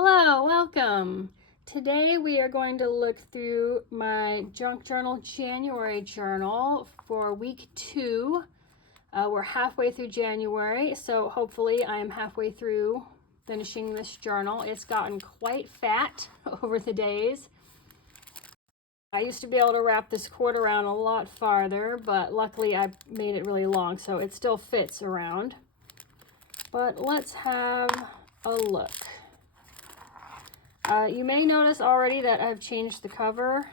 Hello, welcome. Today we are going to look through my Junk Journal January journal for week 2. We're halfway through January, so hopefully I am halfway through finishing this journal. It's gotten quite fat over the days. I used to be able to wrap this cord around a lot farther, but luckily I made it really long, so it still fits around. But let's have a look. You may notice already that I've changed the cover.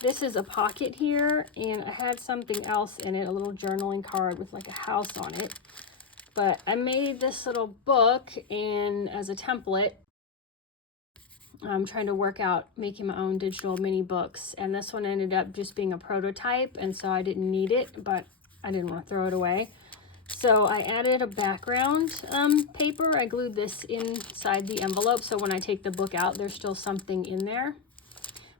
This is a pocket here, and I had something else in it, a little journaling card with like a house on it. But I made this little book as a template. I'm trying to work out making my own digital mini books, and this one ended up just being a prototype, and so I didn't need it, but I didn't want to throw it away. So I added a background paper. I glued this inside the envelope, so when I take the book out, there's still something in there.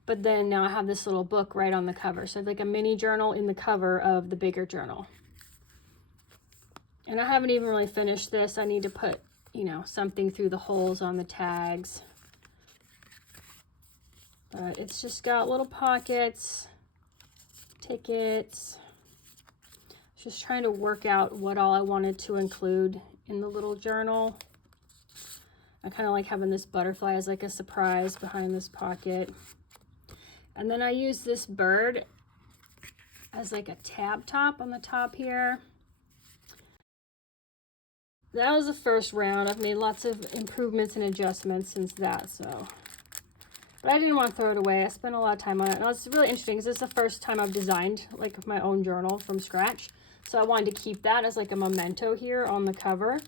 But then now I have this little book right on the cover. So it's like a mini journal in the cover of the bigger journal. And I haven't even really finished this. I need to put, something through the holes on the tags. But it's just got little pockets, tickets. Just trying to work out what all I wanted to include in the little journal. I kind of like having this butterfly as like a surprise behind this pocket. And then I use this bird as like a tab top on the top here. That was the first round. I've made lots of improvements and adjustments since that, so. But I didn't want to throw it away. I spent a lot of time on it. And it's really interesting because this is the first time I've designed like my own journal from scratch. So I wanted to keep that as like a memento here on the cover.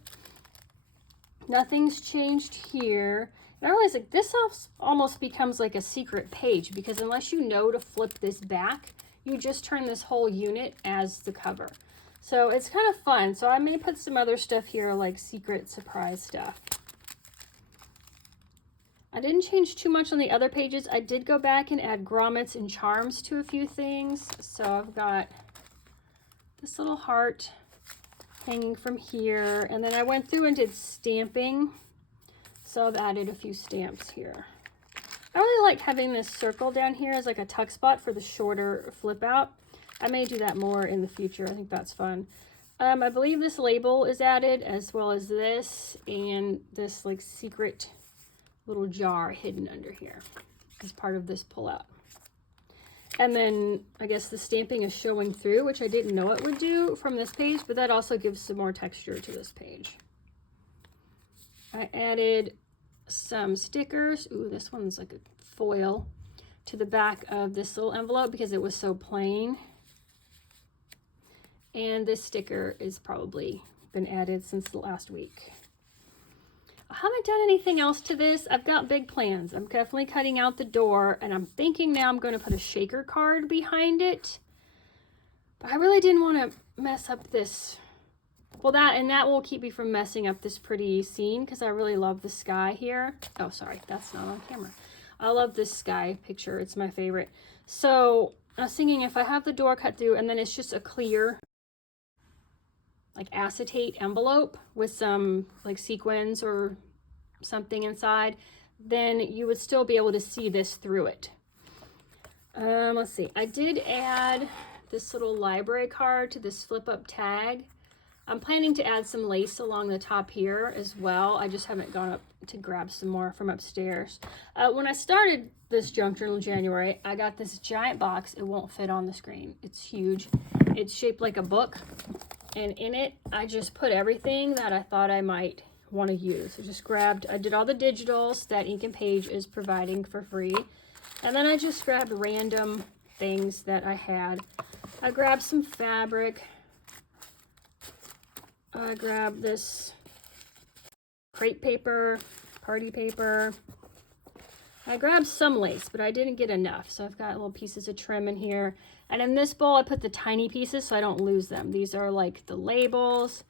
Nothing's changed here. And I realized like this almost becomes like a secret page, because unless you know to flip this back, you just turn this whole unit as the cover. So it's kind of fun. So I may put some other stuff here, like secret surprise stuff. I didn't change too much on the other pages. I did go back and add grommets and charms to a few things. So I've got this little heart hanging from here, and then I went through and did stamping, so I've added a few stamps here. I really like having this circle down here as like a tuck spot for the shorter flip out. I may do that more in the future. I think that's fun. I believe this label is added, as well as this and this like secret little jar hidden under here as part of this pull out. And then I guess the stamping is showing through, which I didn't know it would do from this page, but that also gives some more texture to this page. I added some stickers. Ooh, this one's like a foil to the back of this little envelope because it was so plain. And this sticker is probably been added since the last week. I haven't done anything else to this. I've got big plans. I'm definitely cutting out the door, and I'm thinking now I'm going to put a shaker card behind it. But I really didn't want to mess up this. Well, that will keep me from messing up this pretty scene, because I really love the sky here. Oh, sorry, that's not on camera. I love this sky picture. It's my favorite. So I was thinking if I have the door cut through and then it's just a clear like acetate envelope with some like sequins or something inside, then you would still be able to see this through it. Let's see. I did add this little library card to this flip up tag. I'm planning to add some lace along the top here as well. I just haven't gone up to grab some more from upstairs. When I started this junk journal in January, I got this giant box. It won't fit on the screen. It's huge. It's shaped like a book. And in it, I just put everything that I thought I might want to use. I did all the digitals that Ink and Page is providing for free. And then I just grabbed random things that I had. I grabbed some fabric. I grabbed this crepe paper, party paper. I grabbed some lace, but I didn't get enough. So I've got little pieces of trim in here. And in this bowl, I put the tiny pieces so I don't lose them. These are like the labels,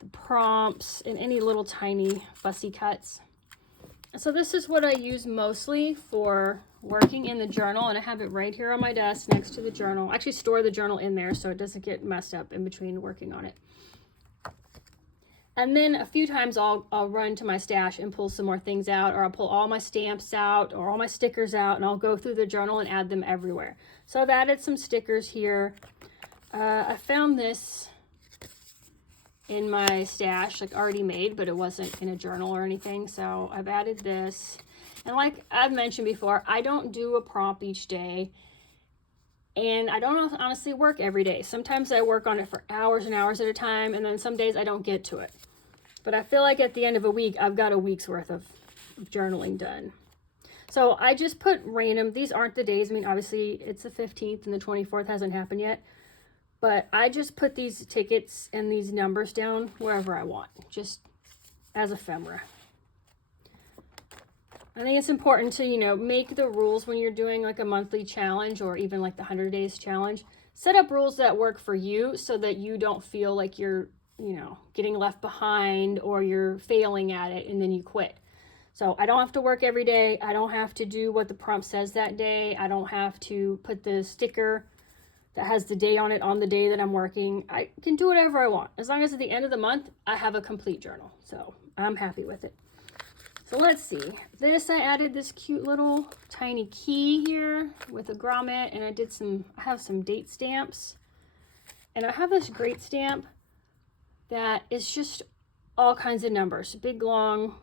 the prompts, and any little tiny fussy cuts. So this is what I use mostly for working in the journal, and I have it right here on my desk next to the journal. I actually store the journal in there so it doesn't get messed up in between working on it. And then a few times I'll run to my stash and pull some more things out, or I'll pull all my stamps out or all my stickers out, and I'll go through the journal and add them everywhere. So I've added some stickers here. I found this in my stash, like already made, but it wasn't in a journal or anything. So I've added this. And like I've mentioned before, I don't do a prompt each day. And I don't honestly work every day. Sometimes I work on it for hours and hours at a time, and then some days I don't get to it. But I feel like at the end of a week, I've got a week's worth of journaling done. So I just put random, these aren't the days. I mean, obviously it's the 15th and the 24th hasn't happened yet. But I just put these tickets and these numbers down wherever I want, just as ephemera. I think it's important to, you know, make the rules when you're doing like a monthly challenge or even like the 100 days challenge. Set up rules that work for you so that you don't feel like you're, you know, getting left behind or you're failing at it and then you quit. So I don't have to work every day. I don't have to do what the prompt says that day. I don't have to put the sticker that has the day on it on the day that I'm working. I can do whatever I want. As long as at the end of the month, I have a complete journal. So I'm happy with it. So let's see. This, I added this cute little tiny key here with a grommet, and I have some date stamps. And I have this great stamp that is just all kinds of numbers, big long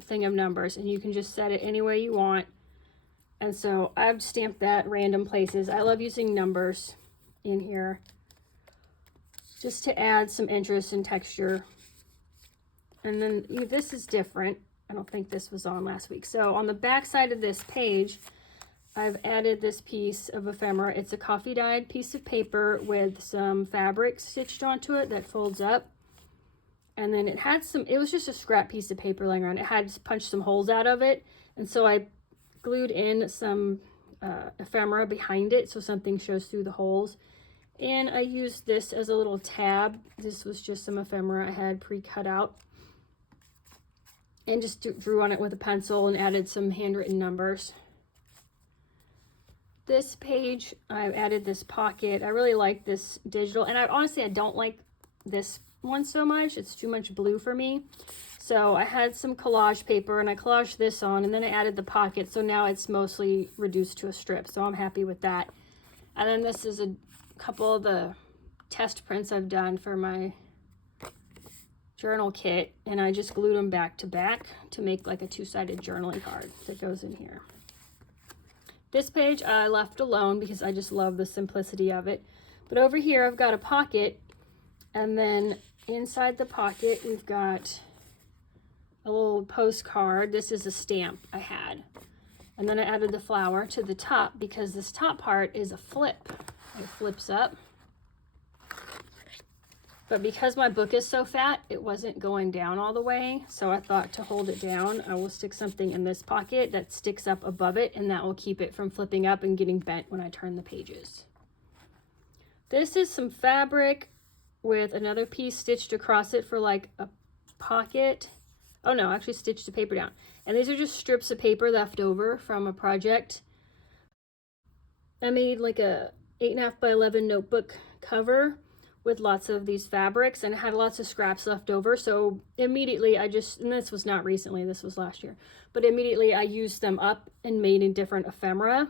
thing of numbers, and you can just set it any way you want. And so I've stamped that random places. I love using numbers in here just to add some interest and texture. And then this is different. I don't think this was on last week. So on the back side of this page, I've added this piece of ephemera. It's a coffee dyed piece of paper with some fabric stitched onto it that folds up. And then it was just a scrap piece of paper laying around. It had punched some holes out of it. And so I glued in some ephemera behind it so something shows through the holes. And I used this as a little tab. This was just some ephemera I had pre-cut out. And just drew on it with a pencil and added some handwritten numbers. This page, I've added this pocket. I really like this digital, and I don't like this one so much. It's too much blue for me. So I had some collage paper and I collaged this on, and then I added the pocket. So now it's mostly reduced to a strip. So I'm happy with that. And then this is a couple of the test prints I've done for my journal kit, and I just glued them back to back to make like a two-sided journaling card that goes in here. This page I left alone because I just love the simplicity of it. But over here I've got a pocket, and then inside the pocket we've got a little postcard. This is a stamp I had. And then I added the flower to the top because this top part is a flip. It flips up. But because my book is so fat, it wasn't going down all the way. So I thought to hold it down, I will stick something in this pocket that sticks up above it, and that will keep it from flipping up and getting bent when I turn the pages. This is some fabric with another piece stitched across it for like a pocket. Oh no, I actually stitched the paper down. And these are just strips of paper left over from a project. I made like a 8.5 by 11 notebook cover with lots of these fabrics, and it had lots of scraps left over. So immediately and this was not recently, this was last year, but immediately I used them up and made in different ephemera.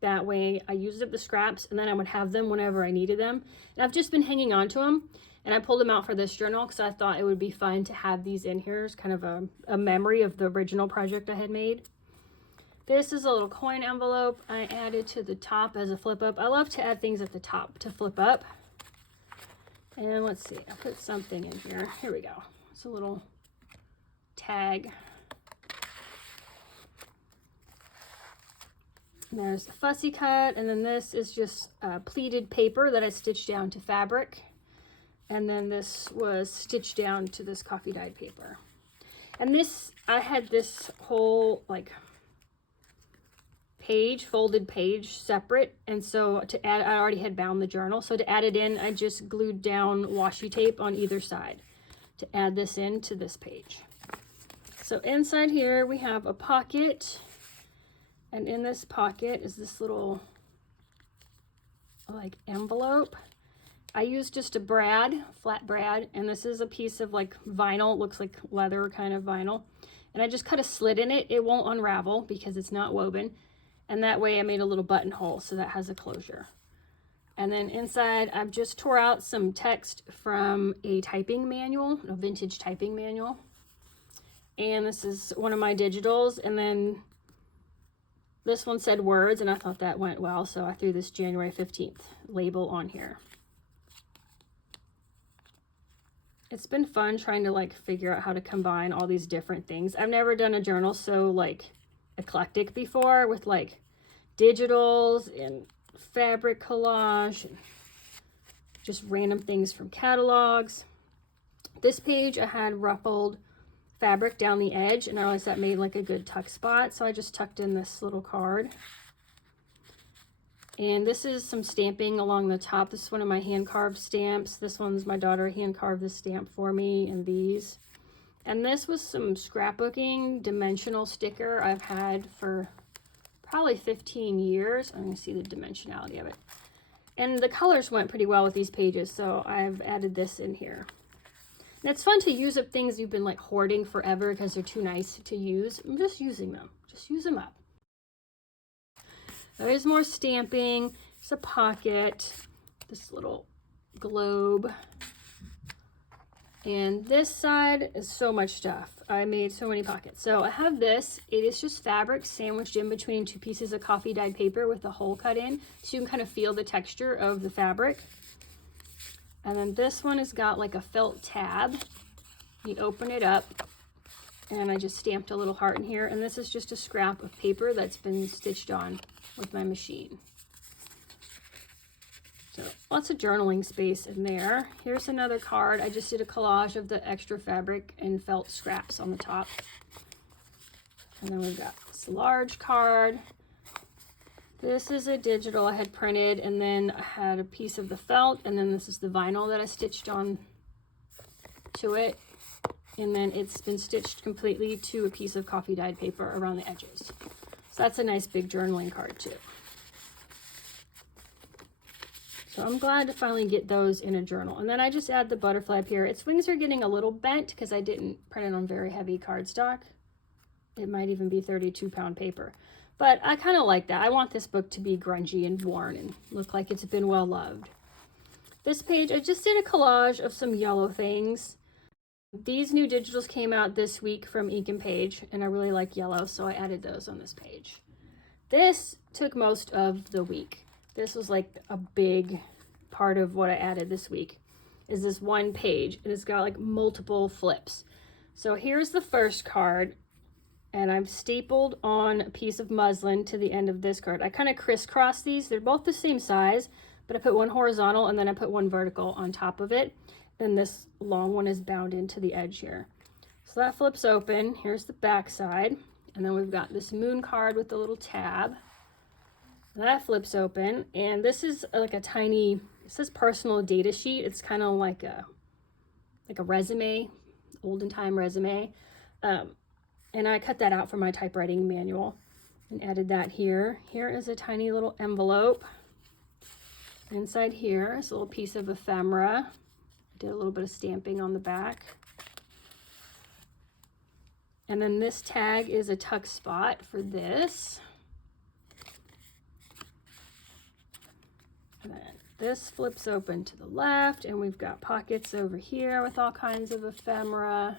That way I used up the scraps, and then I would have them whenever I needed them. And I've just been hanging on to them, and I pulled them out for this journal because I thought it would be fun to have these in here as kind of a memory of the original project I had made. This is a little coin envelope I added to the top as a flip up. I love to add things at the top to flip up. And let's see, I put something in here. Here we go. It's a little tag. And there's a fussy cut, and then this is just pleated paper that I stitched down to fabric. And then this was stitched down to this coffee dyed paper. And this, I had this whole like folded page separate, and so to add, I already had bound the journal, so to add it in, I just glued down washi tape on either side to add this into this page. So inside here we have a pocket, and in this pocket is this little like envelope, I used just a flat brad, and this is a piece of like vinyl, looks like leather kind of vinyl. And I just cut a slit in it. It won't unravel because it's not woven. And that way I made a little buttonhole, so that has a closure. And then inside, I've just tore out some text from a typing manual, a vintage typing manual. And this is one of my digitals. And then this one said words, and I thought that went well, so I threw this January 15th label on here. It's been fun trying to like figure out how to combine all these different things. I've never done a journal so like eclectic before, with like digitals and fabric collage and just random things from catalogs. This page I had ruffled fabric down the edge, and I realized that made like a good tuck spot, so I just tucked in this little card. And this is some stamping along the top. This is one of my hand carved stamps. This one's my daughter hand carved this stamp for me, and these. And this was some scrapbooking dimensional sticker I've had for probably 15 years. I'm going to see the dimensionality of it. And the colors went pretty well with these pages, so I've added this in here. And it's fun to use up things you've been like hoarding forever because they're too nice to use. I'm just using them. Just use them up. There's more stamping. There's a pocket. This little globe. And this side is so much stuff. I made so many pockets. So I have this. It is just fabric sandwiched in between two pieces of coffee dyed paper with a hole cut in, so you can kind of feel the texture of the fabric. And then this one has got like a felt tab. You open it up, and I just stamped a little heart in here. And this is just a scrap of paper that's been stitched on with my machine. So lots of journaling space in there. Here's another card. I just did a collage of the extra fabric and felt scraps on the top. And then we've got this large card. This is a digital I had printed, and then I had a piece of the felt, and then this is the vinyl that I stitched on to it. And then it's been stitched completely to a piece of coffee dyed paper around the edges. So that's a nice big journaling card too. So I'm glad to finally get those in a journal. And then I just add the butterfly up here. Its wings are getting a little bent because I didn't print it on very heavy cardstock. It might even be 32-pound paper. But I kind of like that. I want this book to be grungy and worn and look like it's been well loved. This page, I just did a collage of some yellow things. These new digitals came out this week from Ink and Page, and I really like yellow, so I added those on this page. This took most of the week. This was like a big part of what I added this week, is this one page, and it's got like multiple flips. So here's the first card, and I've stapled on a piece of muslin to the end of this card. I kind of crisscross these. They're both the same size, but I put one horizontal and then I put one vertical on top of it. Then this long one is bound into the edge here. So that flips open. Here's the back side. And then we've got this moon card with the little tab. That flips open. And this is like a tiny, it says personal data sheet. It's kind of like a resume, olden time resume. And I cut that out from my typewriting manual and added that here. Here is a tiny little envelope. Inside here is a little piece of ephemera. I did a little bit of stamping on the back. And then this tag is a tuck spot for this. And then this flips open to the left, and we've got pockets over here with all kinds of ephemera.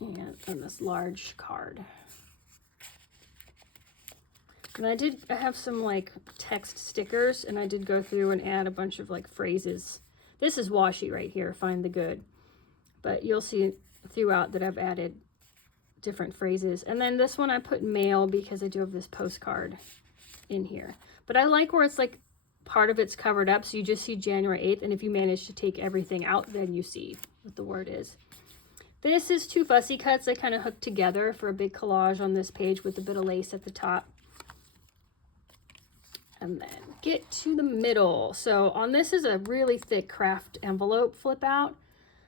And this large card. And I have some like text stickers, and I did go through and add a bunch of like phrases. This is washi right here, find the good. But you'll see throughout that I've added different phrases. And then this one I put mail because I do have this postcard in here. But I like where it's like part of it's covered up, so you just see January 8th, and if you manage to take everything out, then you see what the word is. This is 2 fussy cuts I kind of hooked together for a big collage on this page with a bit of lace at the top. And then get to the middle. So on this is a really thick craft envelope flip out.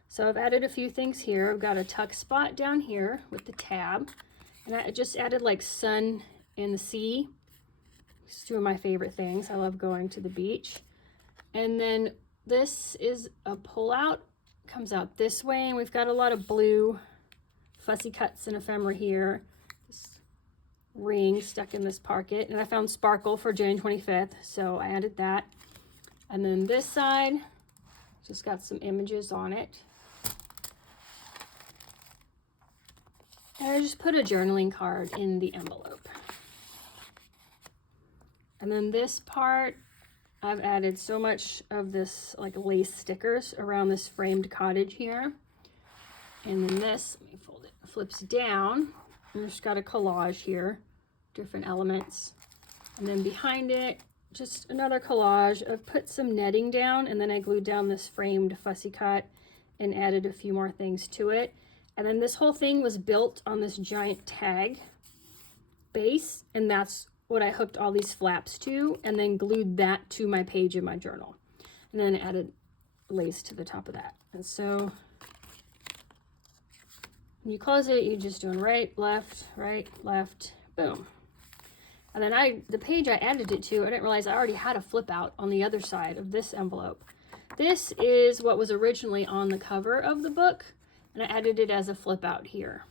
So I've added a few things here. I've got a tuck spot down here with the tab. And I just added like sun and the sea. It's 2 of my favorite things. I love going to the beach. And then this is a pull-out, comes out this way, and we've got a lot of blue fussy cuts and ephemera here. This ring stuck in this pocket, and I found sparkle for June 25th, so I added that. And then this side just got some images on it. And I just put a journaling card in the envelope. And then this part, I've added so much of this like lace stickers around this framed cottage here. And then this, let me fold it, flips down. And just got a collage here, different elements. And then behind it, just another collage. I've put some netting down, and then I glued down this framed fussy cut and added a few more things to it. And then this whole thing was built on this giant tag base, and that's what I hooked all these flaps to, and then glued that to my page in my journal. And then added lace to the top of that. And so when you close it, you're just doing right, left, boom. And then the page I added it to, I didn't realize I already had a flip out on the other side of this envelope. This is what was originally on the cover of the book, and I added it as a flip out here.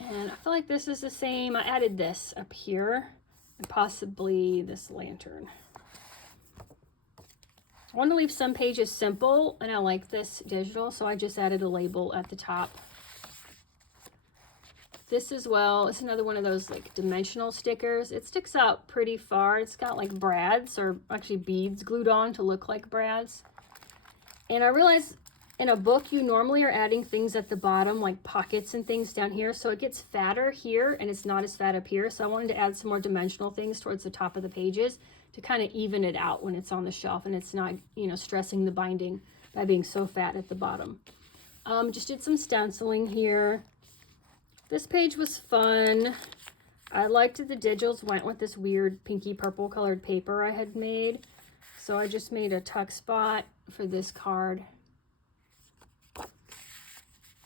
And I feel like this is the same. I added this up here and possibly this lantern. I want to leave some pages simple, and I like this digital, so I just added a label at the top. This as well, it's another one of those like dimensional stickers. It sticks out pretty far. It's got like brads, or actually beads glued on to look like brads. And I realized in a book, you normally are adding things at the bottom, like pockets and things down here. So it gets fatter here, and it's not as fat up here. So I wanted to add some more dimensional things towards the top of the pages to kind of even it out when it's on the shelf, and it's not, you know, stressing the binding by being so fat at the bottom. Just did some stenciling here. This page was fun. I liked that the digitals went with this weird pinky purple colored paper I had made. So I just made a tuck spot for this card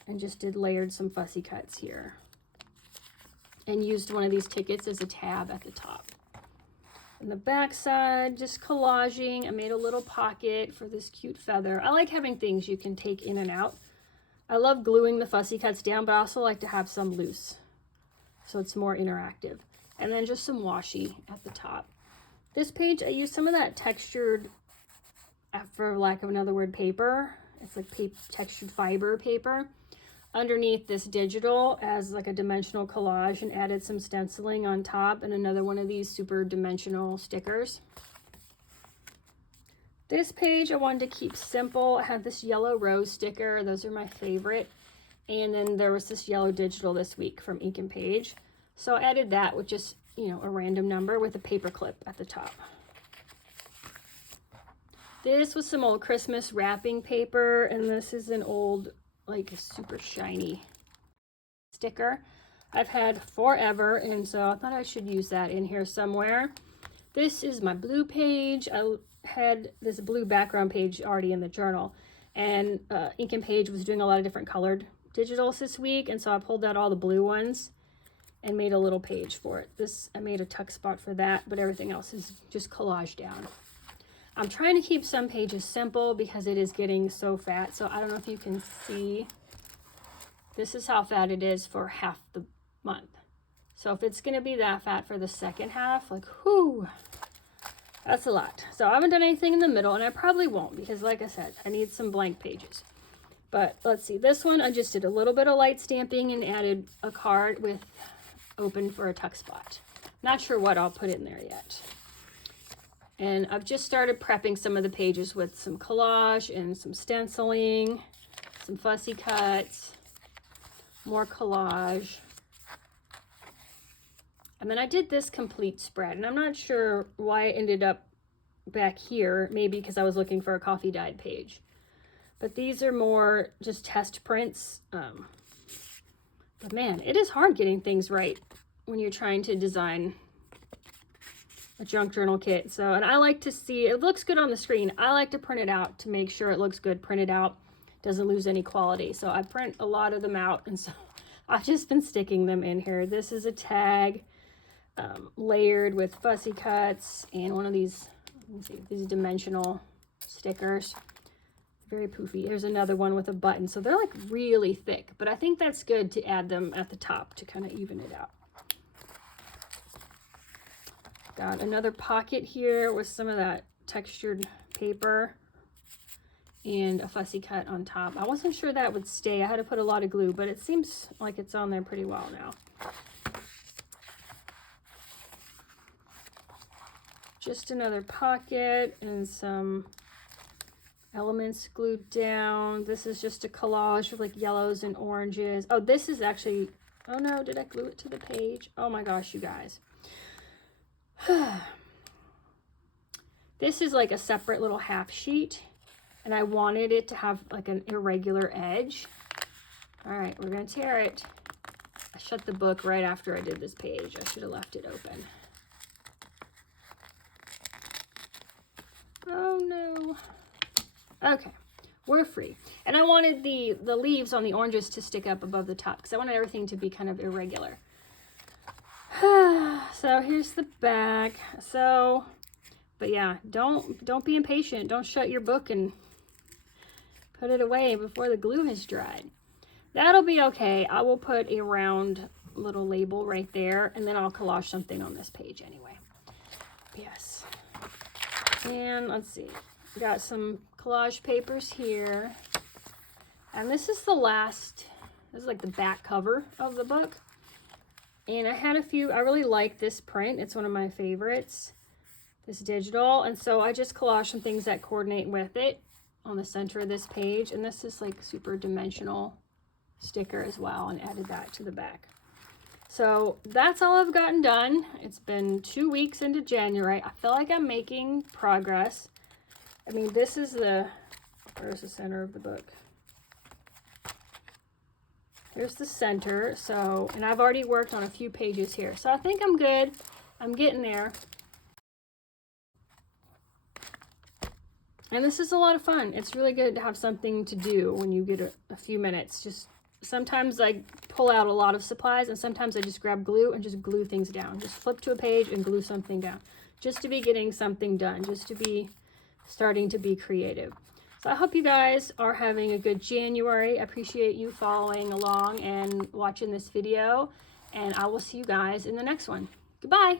and just did layered some fussy cuts here and used one of these tickets as a tab at the top. And the back side, just collaging. I made a little pocket for this cute feather. I like having things you can take in and out. I love gluing the fussy cuts down, but I also like to have some loose, so it's more interactive. And then just some washi at the top. This page, I used some of that textured, for lack of another word, paper. It's like textured fiber paper underneath this digital as like a dimensional collage, and added some stenciling on top and another one of these super dimensional stickers. This page I wanted to keep simple. I had this yellow rose sticker. Those are my favorite. And then there was this yellow digital this week from Ink and Page. So I added that with just, you know, a random number with a paper clip at the top. This was some old Christmas wrapping paper, and this is an old, like, super shiny sticker I've had forever, and so I thought I should use that in here somewhere. This is my blue page. I had this blue background page already in the journal, and Ink and Page was doing a lot of different colored digitals this week, and so I pulled out all the blue ones and made a little page for it. I made a tuck spot for that, but everything else is just collaged down. I'm trying to keep some pages simple because it is getting so fat, so I don't know if you can see. This is how fat it is for half the month. So if it's going to be that fat for the second half, like, whoo, that's a lot. So I haven't done anything in the middle, and I probably won't because, like I said, I need some blank pages. But let's see. This one, I just did a little bit of light stamping and added a card with open for a tuck spot. Not sure what I'll put in there yet. And I've just started prepping some of the pages with some collage and some stenciling, some fussy cuts, more collage. And then I did this complete spread, and I'm not sure why it ended up back here, maybe because I was looking for a coffee dyed page. But these are more just test prints. But man, it is hard getting things right when you're trying to design a junk journal kit. So, and I like to see, it looks good on the screen. I like to print it out to make sure it looks good printed out, doesn't lose any quality. So I print a lot of them out, and so I've just been sticking them in here. This is a tag. layered with fussy cuts and one of these, let me see, these dimensional stickers. Very poofy. There's another one with a button. So they're like really thick, but I think that's good to add them at the top to kind of even it out. Got another pocket here with some of that textured paper and a fussy cut on top. I wasn't sure that would stay. I had to put a lot of glue, but it seems like it's on there pretty well now. Just another pocket and some elements glued down. This is just a collage with like yellows and oranges. Oh, this is actually, oh no, did I glue it to the page? Oh my gosh, you guys. This is like a separate little half sheet, and I wanted it to have like an irregular edge. All right, we're gonna tear it. I shut the book right after I did this page. I should have left it open. Oh no. Okay, we're free. And I wanted the leaves on the oranges to stick up above the top because I wanted everything to be kind of irregular. So here's the back. So, but yeah, don't be impatient. Don't shut your book and put it away before the glue has dried. That'll be okay. I will put a round little label right there, and then I'll collage something on this page anyway. Yes. And let's see. Got some collage papers here. And this is the last, this is like the back cover of the book. And I had a few, I really like this print. It's one of my favorites, this digital. And so I just collaged some things that coordinate with it on the center of this page. And this is like super dimensional sticker as well, and added that to the back. So that's all I've gotten done. It's been 2 weeks into January. I feel like I'm making progress. I mean, this is the, where's the center of the book? Here's the center. So, and I've already worked on a few pages here. So I think I'm good. I'm getting there. And this is a lot of fun. It's really good to have something to do when you get a few minutes. Just sometimes I pull out a lot of supplies, and sometimes I just grab glue and just glue things down. Just flip to a page and glue something down. Just to be getting something done. Just to be starting to be creative. So I hope you guys are having a good January. I appreciate you following along and watching this video. And I will see you guys in the next one. Goodbye.